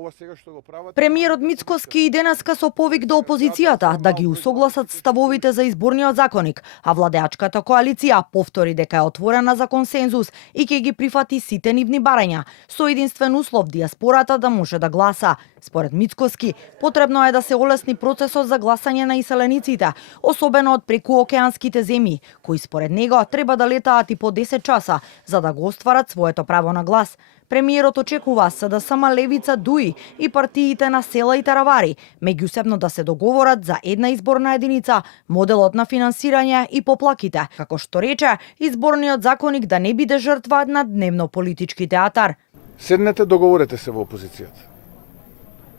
ова сега што го прават. Премиерот Мицкоски и денеска со повик до опозицијата да ги усогласат ставовите за изборниот законник, а владеачката коалиција повтори дека е отворена за консензус и ќе ги прифати сите нивни барања, со единствен услов дијаспората да може да гласа. Според Мицкоски, потребно е да се олесни процесот за гласање на иселениците, особено од прекуокеанските земји, кои според него треба да летаат и по 10 часа за да го остварат своето право на глас. Премиерот очекува СДСМ, Левица, ДУИ и партиите на села и таравари меѓусебно да се договорат за една изборна единица, моделот на финансирање и поплаките, како што рече, изборниот законник да не биде жртва на дневно-политички театар. Седнете, договорете се во опозицијата.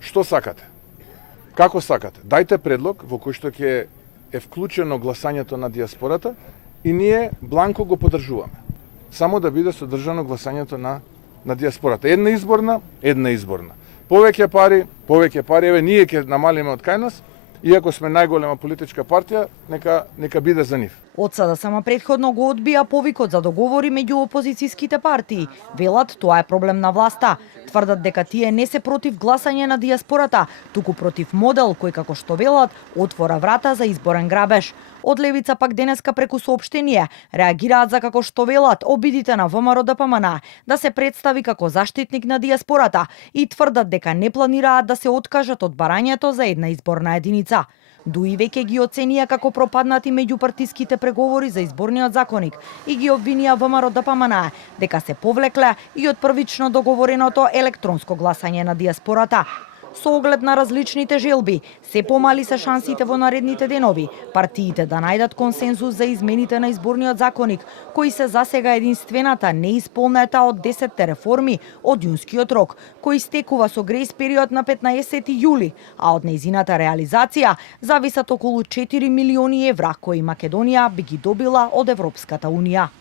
Што сакате? Како сакате? Дајте предлог во кој што ќе е вклучено гласањето на дијаспората и ние бланко го поддржуваме. Само да биде содржано гласањето на дијаспората. Една изборна. Повеќе пари, еве ние ќе намалиме од кај нас, иако сме најголема политичка партија, нека биде за нив. Од СДСМ претходно го одбија повикот за договори меѓу опозицијските партии. Велат тоа е проблем на власта. Тврдат дека тие не се против гласање на дијаспората, туку против модел кој, како што велат, отвора врата за изборен грабеж. Од Левица пак денеска преку соопштение реагираат за, како што велат, обидите на ВМРО ДПМН да се представи како заштитник на дијаспората и тврдат дека не планираат да се откажат од барањето за една изборна единица. ДУИ веќе ги оценија како пропаднати меѓупартиските преговори за изборниот законник и ги обвинија ВМРО ДПМН дека се повлекле и од првично договореното електронско гласање на дијаспората. Со оглед на различните желби, се помали се шансите во наредните денови партиите да најдат консензус за измените на изборниот законник, кои се засега единствената неисполнета од 10 реформи од јунскиот рок, кој стекува со грејс период на 15 јули, а од нејзината реализација зависат околу 4 милиони евра кои Македонија би ги добила од Европската унија.